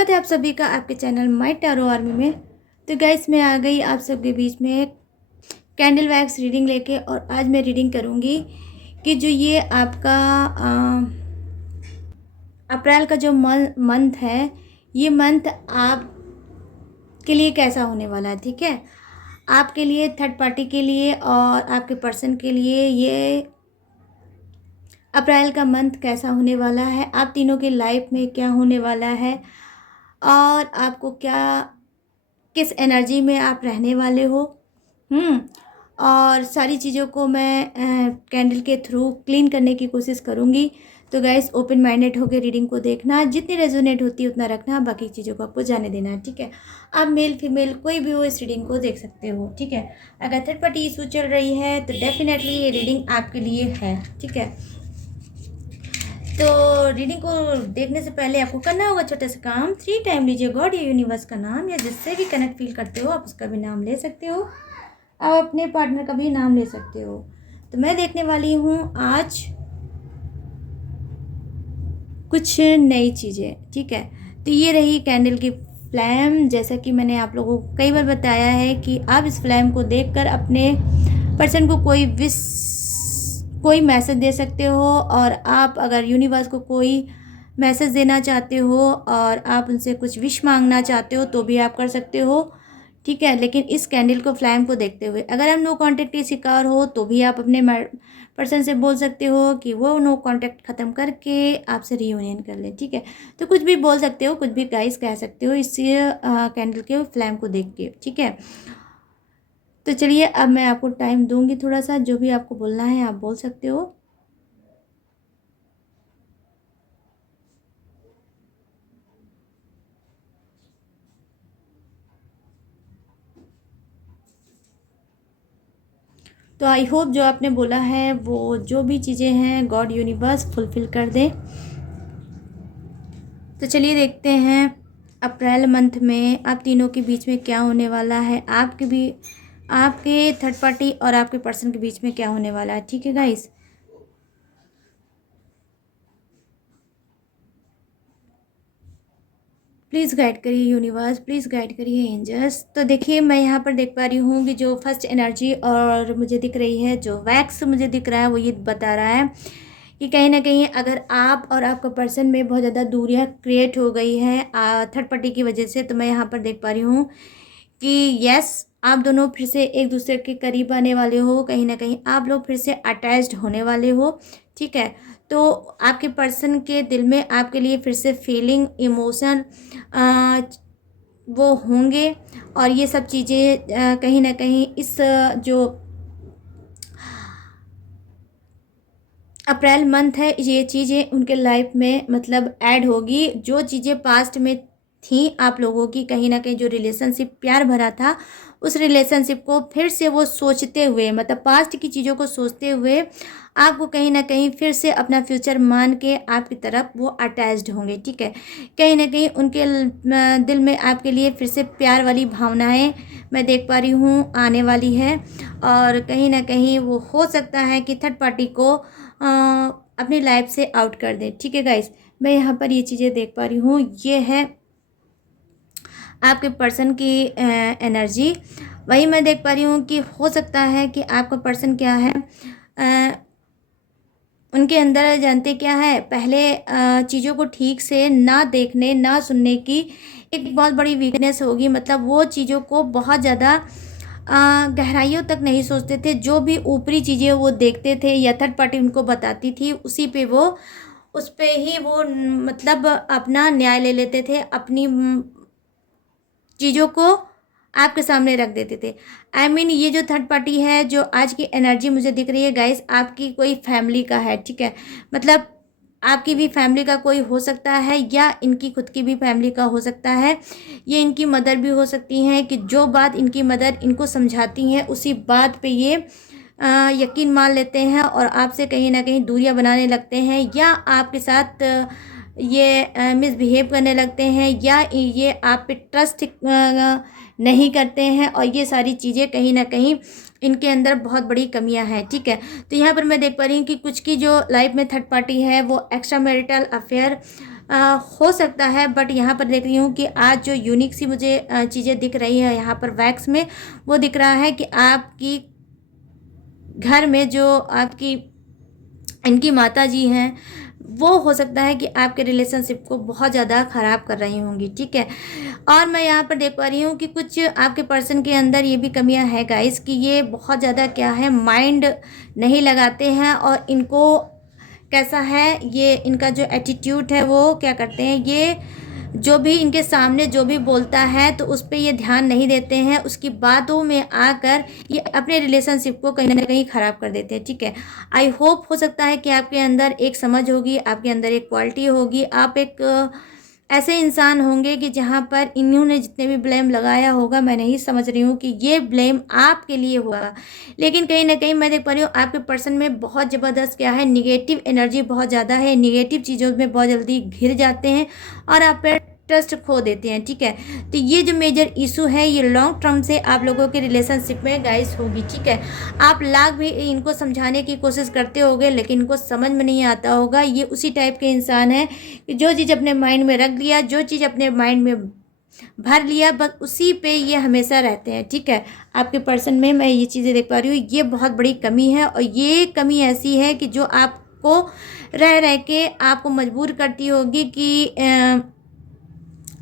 स्वागत है आप सभी का आपके चैनल माय टैरो आर्मी में। तो गाइस मैं आ गई आप सबके बीच में कैंडल वैक्स रीडिंग लेके। और आज मैं रीडिंग करूँगी कि जो ये आपका अप्रैल का जो मंथ है, ये मंथ आप के लिए कैसा होने वाला है। ठीक है, आपके लिए, थर्ड पार्टी के लिए और आपके पर्सन के लिए ये अप्रैल का मंथ कैसा होने वाला है, आप तीनों के लाइफ में क्या होने वाला है और आपको क्या, किस एनर्जी में आप रहने वाले हो। और सारी चीज़ों को मैं कैंडल के थ्रू क्लीन करने की कोशिश करूँगी। तो गाइस ओपन माइंडेड होकर रीडिंग को देखना, जितनी रेजोनेट होती है उतना रखना, बाकी चीज़ों को आपको जाने देना है। ठीक है, आप मेल फीमेल कोई भी हो इस रीडिंग को देख सकते हो। ठीक है, अगर थर्ड पार्टी इशू चल रही है तो डेफिनेटली ये रीडिंग आपके लिए है। ठीक है, तो रीडिंग को देखने से पहले आपको करना होगा छोटा सा काम। 3 टाइम लीजिए गॉड या यूनिवर्स का नाम, या जिससे भी कनेक्ट फील करते हो आप उसका भी नाम ले सकते हो, आप अपने पार्टनर का भी नाम ले सकते हो। तो मैं देखने वाली हूँ आज कुछ नई चीज़ें। ठीक है, तो ये रही कैंडल की फ्लैम। जैसा कि मैंने आप लोगों को कई बार बताया है कि आप इस फ्लैम को देखकर अपने पर्सन को कोई मैसेज दे सकते हो, और आप अगर यूनिवर्स को कोई मैसेज देना चाहते हो और आप उनसे कुछ विश मांगना चाहते हो तो भी आप कर सकते हो। ठीक है, लेकिन इस कैंडल को फ्लैम को देखते हुए अगर आप नो कांटेक्ट के शिकार हो तो भी आप अपने पर्सन से बोल सकते हो कि वो नो कांटेक्ट ख़त्म करके आपसे रियूनियन कर ले। ठीक है, तो कुछ भी बोल सकते हो, कुछ भी गाइस कह सकते हो इस कैंडल के फ्लैम को देख के। ठीक है, तो चलिए अब मैं आपको टाइम दूंगी थोड़ा सा, जो भी आपको बोलना है आप बोल सकते हो। तो आई होप जो आपने बोला है वो जो भी चीज़ें हैं गॉड यूनिवर्स फुलफिल कर दे। तो चलिए देखते हैं अप्रैल मंथ में आप तीनों के बीच में क्या होने वाला है, आपके थर्ड पार्टी और आपके पर्सन के बीच में क्या होने वाला है। ठीक है गाइस, प्लीज़ गाइड करिए यूनिवर्स, प्लीज़ गाइड करिए एंजल्स। तो देखिए मैं यहाँ पर देख पा रही हूँ कि जो फर्स्ट एनर्जी और मुझे दिख रही है, जो वैक्स मुझे दिख रहा है, वो ये बता रहा है कि कहीं ना कहीं अगर आप और आपका पर्सन में बहुत ज़्यादा दूरियाँ क्रिएट हो गई है थर्ड पार्टी की वजह से, तो मैं यहाँ पर देख पा रही हूँ कि यस, आप दोनों फिर से एक दूसरे के करीब आने वाले हो, कहीं ना कहीं आप लोग फिर से अटैच्ड होने वाले हो। ठीक है, तो आपके पर्सन के दिल में आपके लिए फिर से फीलिंग, इमोशन वो होंगे, और ये सब चीज़ें कहीं ना कहीं इस जो अप्रैल मंथ है ये चीज़ें उनके लाइफ में मतलब ऐड होगी। जो चीज़ें पास्ट में थी आप लोगों की, कहीं ना कहीं जो रिलेशनशिप प्यार भरा था, उस रिलेशनशिप को फिर से वो सोचते हुए, मतलब पास्ट की चीज़ों को सोचते हुए आपको कहीं ना कहीं फिर से अपना फ्यूचर मान के आपकी तरफ वो अटैच्ड होंगे। ठीक है, कहीं ना कहीं उनके दिल में आपके लिए फिर से प्यार वाली भावनाएं मैं देख पा रही हूँ आने वाली है, और कहीं ना कहीं वो हो सकता है कि थर्ड पार्टी को अपनी लाइफ से आउट कर दे। ठीक है गाइस, मैं यहाँ पर ये चीज़ें देख पा रही हूँ। ये है आपके पर्सन की एनर्जी। वही मैं देख पा रही हूँ कि हो सकता है कि आपका पर्सन क्या है, उनके अंदर जानते क्या है, पहले चीज़ों को ठीक से ना देखने ना सुनने की एक बहुत बड़ी वीकनेस होगी। मतलब वो चीज़ों को बहुत ज़्यादा गहराइयों तक नहीं सोचते थे, जो भी ऊपरी चीज़ें वो देखते थे या थर्ड पार्टी उनको बताती थी उसी पे वो, उस पे ही वो मतलब अपना न्याय ले लेते थे, अपनी चीज़ों को आपके सामने रख देते थे। आई मीन ये जो थर्ड पार्टी है, जो आज की एनर्जी मुझे दिख रही है गाइस, आपकी कोई फैमिली का है। ठीक है, मतलब आपकी भी फैमिली का कोई हो सकता है, या इनकी खुद की भी फैमिली का हो सकता है। ये इनकी मदर भी हो सकती हैं कि जो बात इनकी मदर इनको समझाती हैं उसी बात पे ये यकीन मान लेते हैं और आपसे कहीं ना कहीं दूरियां बनाने लगते हैं, या आपके साथ ये मिसबिहेव करने लगते हैं, या ये आप पे ट्रस्ट नहीं करते हैं, और ये सारी चीज़ें कहीं ना कहीं इनके अंदर बहुत बड़ी कमियां हैं। ठीक है, तो यहाँ पर मैं देख पा रही हूँ कि कुछ की जो लाइफ में थर्ड पार्टी है वो एक्स्ट्रा मैरिटल अफेयर हो सकता है, बट यहाँ पर देख रही हूँ कि आज जो यूनिक सी मुझे चीज़ें दिख रही है यहाँ पर वैक्स में, वो दिख रहा है कि आपकी घर में जो आपकी इनकी माता जी हैं, वो हो सकता है कि आपके रिलेशनशिप को बहुत ज़्यादा ख़राब कर रही होंगी, ठीक है। और मैं यहाँ पर देख पा रही हूँ कि कुछ आपके पर्सन के अंदर ये भी कमियां हैं गाइस, कि ये बहुत ज़्यादा क्या है, माइंड नहीं लगाते हैं, और इनको कैसा है, ये इनका जो एटीट्यूड है वो क्या करते हैं, ये जो भी इनके सामने जो भी बोलता है तो उस पर ये ध्यान नहीं देते हैं, उसकी बातों में आकर ये अपने रिलेशनशिप को कहीं ना कहीं ख़राब कर देते हैं, ठीक है। आई होप हो सकता है कि आपके अंदर एक समझ होगी, आपके अंदर एक क्वालिटी होगी, आप एक ऐसे इंसान होंगे कि जहाँ पर इन्होंने जितने भी ब्लेम लगाया होगा, मैं नहीं समझ रही हूँ कि ये ब्लेम आपके लिए होगा, लेकिन कहीं ना कहीं मैं देख पा रही हूँ आपके पर्सन में बहुत ज़बरदस्त क्या है, निगेटिव एनर्जी बहुत ज़्यादा है, निगेटिव चीज़ों में बहुत जल्दी घिर जाते हैं और आप पर ट्रस्ट खो देते हैं, ठीक है। तो ये जो मेजर इशू है ये लॉन्ग टर्म से आप लोगों के रिलेशनशिप में गाइस होगी, ठीक है। आप लाख भी इनको समझाने की कोशिश करते होगे, लेकिन इनको समझ में नहीं आता होगा। ये उसी टाइप के इंसान है कि जो चीज़ अपने माइंड में रख लिया, जो चीज़ अपने माइंड में भर लिया, बस उसी पे ये हमेशा रहते हैं, ठीक है। आपके पर्सन में मैं ये चीज़ें देख पा रही हूँ, ये बहुत बड़ी कमी है, और ये कमी ऐसी है कि जो आपको रह रह के आपको मजबूर करती होगी कि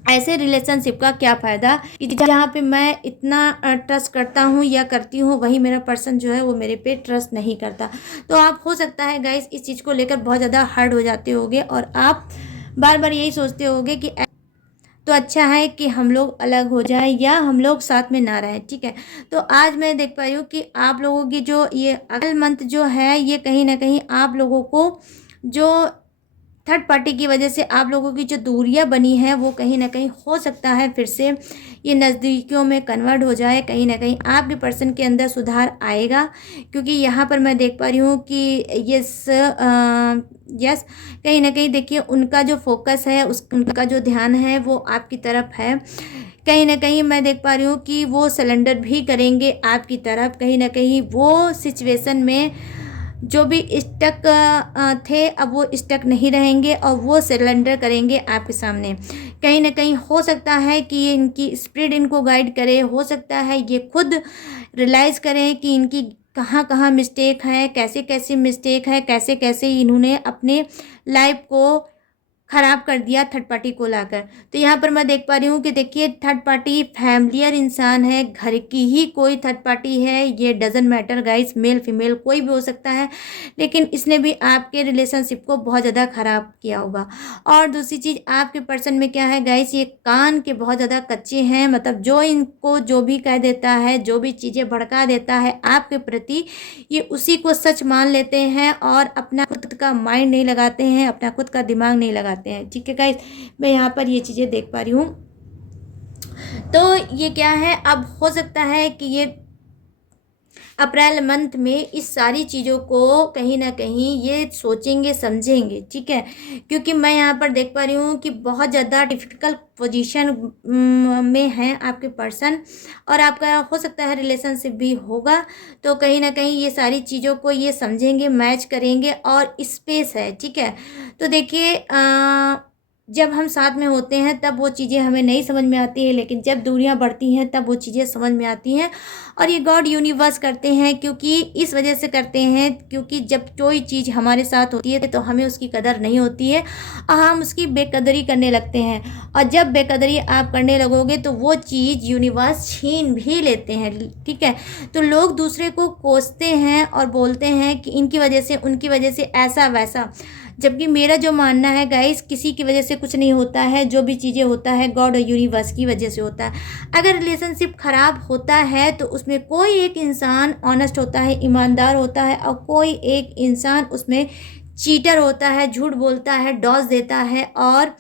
ऐसे रिलेशनशिप का क्या फ़ायदा, कि जहाँ पे मैं इतना ट्रस्ट करता हूँ या करती हूँ, वही मेरा पर्सन जो है वो मेरे पे ट्रस्ट नहीं करता। तो आप हो सकता है गाइस इस चीज़ को लेकर बहुत ज़्यादा हर्ट हो जाते होगे, और आप बार बार यही सोचते होगे कि तो अच्छा है कि हम लोग अलग हो जाएं या हम लोग साथ में ना रहें, ठीक है। तो आज मैं देख पाई हूँ कि आप लोगों की जो ये अगल मंथ जो है, ये कहीं ना कहीं आप लोगों को जो थर्ड पार्टी की वजह से आप लोगों की जो दूरियां बनी हैं, वो कहीं ना कहीं हो सकता है फिर से ये नज़दीकियों में कन्वर्ट हो जाए, कहीं ना कहीं आपके पर्सन के अंदर सुधार आएगा। क्योंकि यहाँ पर मैं देख पा रही हूँ कि यस कहीं ना कहीं देखिए उनका जो फोकस है, उनका जो ध्यान है वो आपकी तरफ है। कहीं ना कहीं मैं देख पा रही हूँ कि वो सरेंडर भी करेंगे आपकी तरफ, कहीं ना कहीं वो सिचुएशन में जो भी स्टक थे अब वो स्टक नहीं रहेंगे, और वो सरेंडर करेंगे आपके सामने। कहीं ना कहीं हो सकता है कि ये इनकी स्पिरिट इनको गाइड करे, हो सकता है ये खुद रियलाइज़ करें कि इनकी कहाँ कहाँ मिस्टेक है, कैसे कैसे मिस्टेक है, कैसे कैसे इन्होंने अपने लाइफ को ख़राब कर दिया थर्ड पार्टी को लाकर। तो यहाँ पर मैं देख पा रही हूँ कि देखिए थर्ड पार्टी फैमिलियर इंसान है, घर की ही कोई थर्ड पार्टी है, ये doesn't matter guys, male female कोई भी हो सकता है, लेकिन इसने भी आपके रिलेशनशिप को बहुत ज़्यादा ख़राब किया होगा। और दूसरी चीज़ आपके पर्सन में क्या है गाइस, ये कान के बहुत ज़्यादा कच्चे हैं, मतलब जो इनको जो भी कह देता है, जो भी चीज़ें भड़का देता है आपके प्रति, ये उसी को सच मान लेते हैं और अपना खुद का माइंड नहीं लगाते हैं, अपना खुद का दिमाग नहीं लगाते हैं, ठीक है गाइस। मैं यहाँ पर ये चीज़ें देख पा रही हूँ। तो ये क्या है, अब हो सकता है कि ये अप्रैल मंथ में इस सारी चीज़ों को कहीं ना कहीं ये सोचेंगे समझेंगे, ठीक है। क्योंकि मैं यहाँ पर देख पा रही हूँ कि बहुत ज़्यादा डिफ़िकल्ट पोजीशन में है आपके पर्सन, और आपका हो सकता है रिलेशनशिप भी होगा। तो कहीं ना कहीं ये सारी चीज़ों को ये समझेंगे, मैच करेंगे, और स्पेस है, ठीक है। तो देखिए जब हम साथ में होते हैं तब वो चीज़ें हमें नहीं समझ में आती है, लेकिन जब दूरियां बढ़ती हैं तब वो चीज़ें समझ में आती हैं। और ये गॉड यूनिवर्स करते हैं, क्योंकि इस वजह से करते हैं क्योंकि जब कोई चीज़ हमारे साथ होती है तो हमें उसकी कदर नहीं होती है और हम उसकी बेकदरी करने लगते हैं, और जब बेकदरी आप करने लगोगे तो वो चीज़ यूनिवर्स छीन भी लेते हैं, ठीक है। तो लोग दूसरे को कोसते हैं और बोलते हैं कि इनकी वजह से, उनकी वजह से, ऐसा वैसा, जबकि मेरा जो मानना है गाइस, किसी की वजह से कुछ नहीं होता है, जो भी चीज़ें होता है गॉड और यूनिवर्स की वजह से होता है। अगर रिलेशनशिप ख़राब होता है तो उसमें कोई एक इंसान ऑनेस्ट होता है, ईमानदार होता है, और कोई एक इंसान उसमें चीटर होता है, झूठ बोलता है, डॉस देता है, और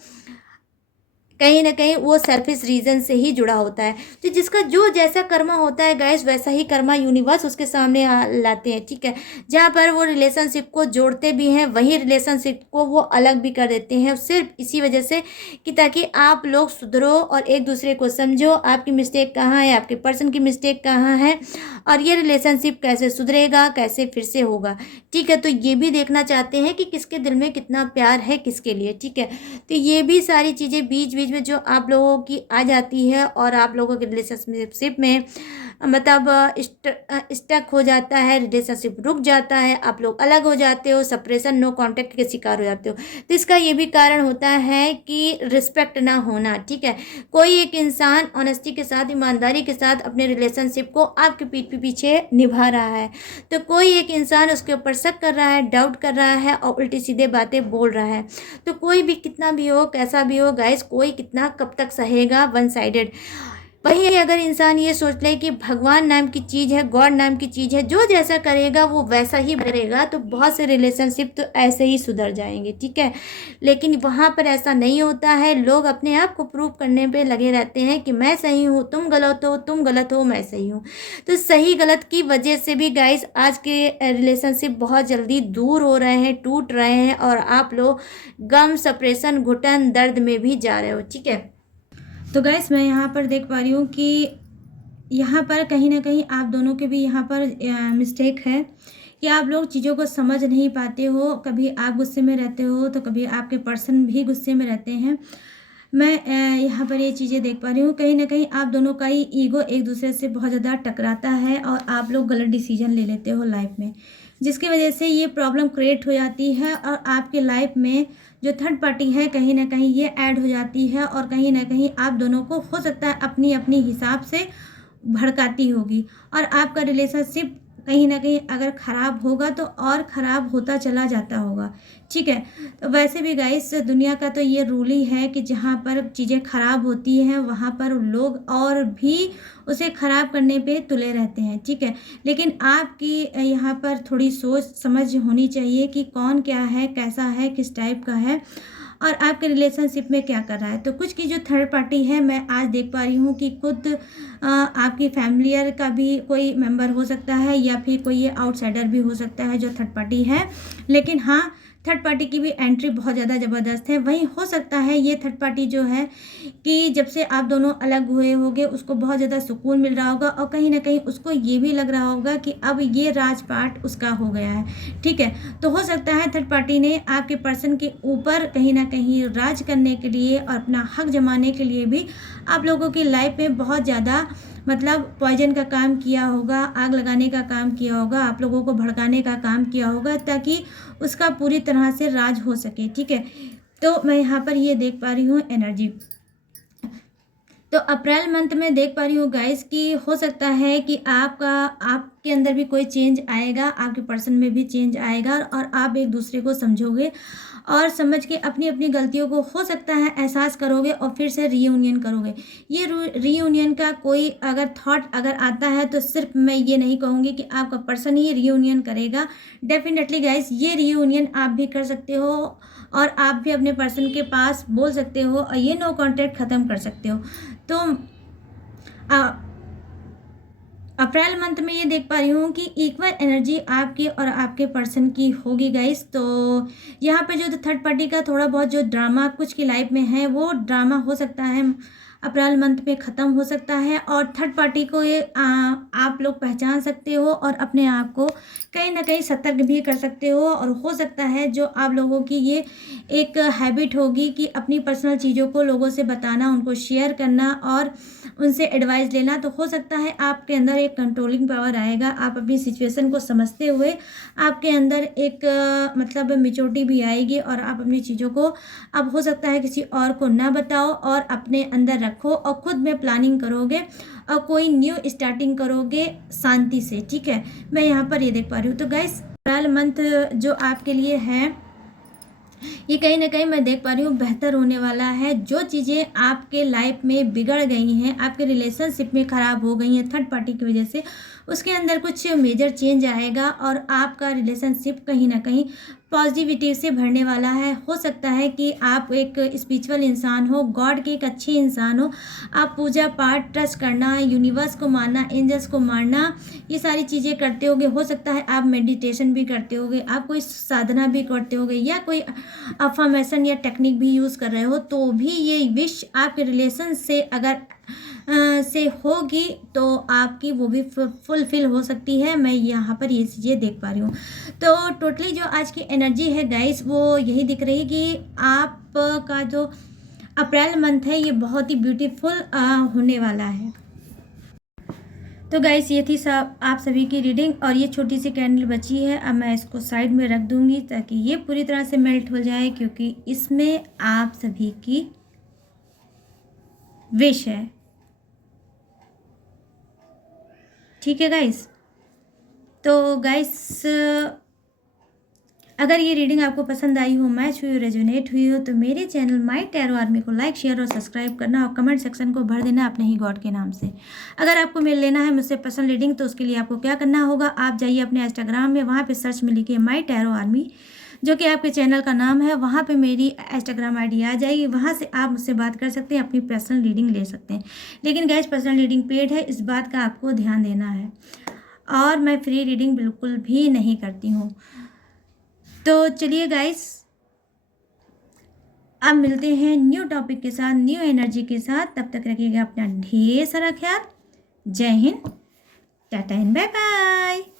कहीं ना कहीं वो सेल्फिश रीजन से ही जुड़ा होता है। तो जिसका जो जैसा कर्मा होता है गाइस, वैसा ही कर्मा यूनिवर्स उसके सामने लाते हैं, ठीक है। जहाँ पर वो रिलेशनशिप को जोड़ते भी हैं, वही रिलेशनशिप को वो अलग भी कर देते हैं, सिर्फ इसी वजह से कि ताकि आप लोग सुधरो और एक दूसरे को समझो, आपकी मिस्टेक कहाँ है, आपके पर्सन की मिस्टेक कहाँ है, और ये रिलेशनशिप कैसे सुधरेगा, कैसे फिर से होगा, ठीक है। तो ये भी देखना चाहते हैं कि किसके दिल में कितना प्यार है किसके लिए, ठीक है। तो ये भी सारी चीज़ें बीच बीच में जो आप लोगों की आ जाती है और आप लोगों के रिलेशनशिप में मतलब स्टक हो जाता है, रिलेशनशिप रुक जाता है, आप लोग अलग हो जाते हो, सेपरेशन, नो कांटेक्ट के शिकार हो जाते हो। तो इसका ये भी कारण होता है कि रिस्पेक्ट ना होना, ठीक है। कोई एक इंसान ऑनेस्टी के साथ, ईमानदारी के साथ अपने रिलेशनशिप को आपके पीठ पे पीछे निभा रहा है, तो कोई एक इंसान उसके ऊपर शक कर रहा है, डाउट कर रहा है और उल्टी सीधे बातें बोल रहा है। तो कोई भी कितना भी हो, कैसा भी हो गाइस, कोई कितना कब तक सहेगा वन साइडेड। वही अगर इंसान ये सोच ले कि भगवान नाम की चीज़ है, गॉड नाम की चीज़ है, जो जैसा करेगा वो वैसा ही करेगा, तो बहुत से रिलेशनशिप तो ऐसे ही सुधर जाएंगे, ठीक है। लेकिन वहाँ पर ऐसा नहीं होता है, लोग अपने आप को प्रूव करने पे लगे रहते हैं कि मैं सही हूँ, तुम गलत हो, तुम गलत हो, मैं सही हूँ। तो सही गलत की वजह से भी गाइस आज के रिलेशनशिप बहुत जल्दी दूर हो रहे हैं, टूट रहे हैं, और आप लोग गम, सेपरेशन, घुटन, दर्द में भी जा रहे हो, ठीक है। तो गाइस मैं यहाँ पर देख पा रही हूँ कि यहाँ पर कहीं ना कहीं आप दोनों के भी यहाँ पर मिस्टेक है कि आप लोग चीज़ों को समझ नहीं पाते हो। कभी आप गुस्से में रहते हो तो कभी आपके पर्सन भी गुस्से में रहते हैं। मैं यहाँ पर ये चीज़ें देख पा रही हूँ, कहीं ना कहीं आप दोनों का ही ईगो एक दूसरे से बहुत ज़्यादा टकराता है और आप लोग गलत डिसीजन ले लेते हो लाइफ में, जिसकी वजह से ये प्रॉब्लम क्रिएट हो जाती है और आपके लाइफ में जो थर्ड पार्टी है कहीं ना कहीं ये ऐड हो जाती है और कहीं ना कहीं आप दोनों को हो सकता है अपनी अपनी हिसाब से भड़काती होगी और आपका रिलेशनशिप कहीं ना कहीं अगर ख़राब होगा तो और ख़राब होता चला जाता होगा, ठीक है। तो वैसे भी गाइस दुनिया का तो ये रूल ही है कि जहाँ पर चीज़ें ख़राब होती हैं वहाँ पर लोग और भी उसे ख़राब करने पे तुले रहते हैं, ठीक है। लेकिन आपकी यहाँ पर थोड़ी सोच समझ होनी चाहिए कि कौन क्या है, कैसा है, किस टाइप का है और आपके रिलेशनशिप में क्या कर रहा है। तो कुछ की जो थर्ड पार्टी है मैं आज देख पा रही हूँ कि खुद आपकी फैमिलियर का भी कोई मेंबर हो सकता है या फिर कोई ये आउटसाइडर भी हो सकता है जो थर्ड पार्टी है। लेकिन हाँ, थर्ड पार्टी की भी एंट्री बहुत ज़्यादा ज़बरदस्त है। वहीं हो सकता है ये थर्ड पार्टी जो है कि जब से आप दोनों अलग हुए होंगे उसको बहुत ज़्यादा सुकून मिल रहा होगा और कहीं ना कहीं उसको ये भी लग रहा होगा कि अब ये राजपाट उसका हो गया है, ठीक है। तो हो सकता है थर्ड पार्टी ने आपके पर्सन के ऊपर कहीं ना कहीं राज करने के लिए और अपना हक जमाने के लिए भी आप लोगों की लाइफ में बहुत ज़्यादा मतलब पॉइजन का काम किया होगा, आग लगाने का काम किया होगा, आप लोगों को भड़काने का काम किया होगा ताकि उसका पूरी तरह से राज हो सके, ठीक है। तो मैं यहाँ पर ये देख पा रही हूँ एनर्जी। तो अप्रैल मंथ में देख पा रही हूँ गाइस कि हो सकता है कि आपके अंदर भी कोई चेंज आएगा, आपके पर्सन में भी चेंज आएगा और आप एक दूसरे को समझोगे और समझ के अपनी अपनी गलतियों को हो सकता है एहसास करोगे और फिर से रीयूनियन करोगे। ये रीयूनियन का कोई अगर थॉट अगर आता है तो सिर्फ मैं ये नहीं कहूँगी कि आपका पर्सन ही रीयूनियन करेगा। डेफिनेटली गाइस ये रीयूनियन आप भी कर सकते हो और आप भी अपने पर्सन के पास बोल सकते हो और ये नो कॉन्टैक्ट ख़त्म कर सकते हो। तो अप्रैल मंथ में ये देख पा रही हूँ कि इक्वल एनर्जी आपकी और आपके पर्सन की होगी गाइस। तो यहाँ पे जो थर्ड पार्टी का थोड़ा बहुत जो ड्रामा कुछ की लाइफ में है वो ड्रामा हो सकता है अप्रैल मंथ में ख़त्म हो सकता है और थर्ड पार्टी को ये आप लोग पहचान सकते हो और अपने आप को कहीं ना कहीं सतर्क भी कर सकते हो। और हो सकता है जो आप लोगों की ये एक हैबिट होगी कि अपनी पर्सनल चीज़ों को लोगों से बताना, उनको शेयर करना और उनसे एडवाइस लेना, तो हो सकता है आपके अंदर एक कंट्रोलिंग पावर आएगा। आप अपनी सिचुएशन को समझते हुए आपके अंदर एक मतलब मैच्योरिटी भी आएगी और आप अपनी चीज़ों को अब हो सकता है किसी और को ना बताओ और अपने अंदर रखो और खुद में प्लानिंग करोगे और कोई न्यू स्टार्टिंग करोगे शांति से, ठीक है। मैं यहाँ पर ये देख पा रही हूँ। तो गाइस अप्रैल मंथ जो आपके लिए है ये कहीं ना कहीं मैं देख पा रही हूँ बेहतर होने वाला है। जो चीज़ें आपके लाइफ में बिगड़ गई हैं, आपके रिलेशनशिप में ख़राब हो गई हैं थर्ड पार्टी की वजह से, उसके अंदर कुछ मेजर चेंज आएगा और आपका रिलेशनशिप कहीं ना कहीं पॉजिटिविटी से भरने वाला है। हो सकता है कि आप एक स्पिरिचुअल इंसान हो, गॉड के एक अच्छे इंसान हो, आप पूजा पाठ, ट्रस्ट करना, यूनिवर्स को मानना, एंजल्स को मानना, ये सारी चीज़ें करते होगे। हो सकता है आप मेडिटेशन भी करते होगे, आप कोई साधना भी करते होगे, या कोई अफर्मेशन या टेक्निक भी यूज़ कर रहे हो, तो भी ये विश आपके रिलेशन से अगर से होगी तो आपकी वो भी फुलफिल हो सकती है। मैं यहाँ पर ये चीज़ें देख पा रही हूँ। तो टोटली जो आज की एनर्जी है गाइस, वो यही दिख रही है कि आपका जो अप्रैल मंथ है ये बहुत ही ब्यूटीफुल होने वाला है। तो गाइस ये थी सब आप सभी की रीडिंग, और ये छोटी सी कैंडल बची है, अब मैं इसको साइड में रख दूंगी ताकि ये पूरी तरह से मेल्ट हो जाए, क्योंकि इसमें आप सभी की विश है। ठीक है गाइस। तो गाइस अगर ये रीडिंग आपको पसंद आई हो, मैच हुई हो, रेजोनेट हुई हो, तो मेरे चैनल माय टैरो आर्मी को लाइक, शेयर और सब्सक्राइब करना, और कमेंट सेक्शन को भर देना अपने ही गॉड के नाम से। अगर आपको मेरे लेना है मुझसे पर्सनल रीडिंग, तो उसके लिए आपको क्या करना होगा, आप जाइए अपने इंस्टाग्राम में, वहाँ पे सर्च में लिखिए माय टैरो आर्मी, जो कि आपके चैनल का नाम है। वहाँ पे मेरी इंस्टाग्राम आईडी आ जाएगी, वहाँ से आप मुझसे बात कर सकते हैं, अपनी पर्सनल रीडिंग ले सकते हैं। लेकिन गाइस पर्सनल रीडिंग पेड है, इस बात का आपको ध्यान देना है, और मैं फ्री रीडिंग बिल्कुल भी नहीं करती हूँ। तो चलिए गाइस, अब मिलते हैं न्यू टॉपिक के साथ, न्यू एनर्जी के साथ। तब तक रखिएगा अपना ढेर सारा ख्याल। जय हिंद, टाटा एंड बाय बाय।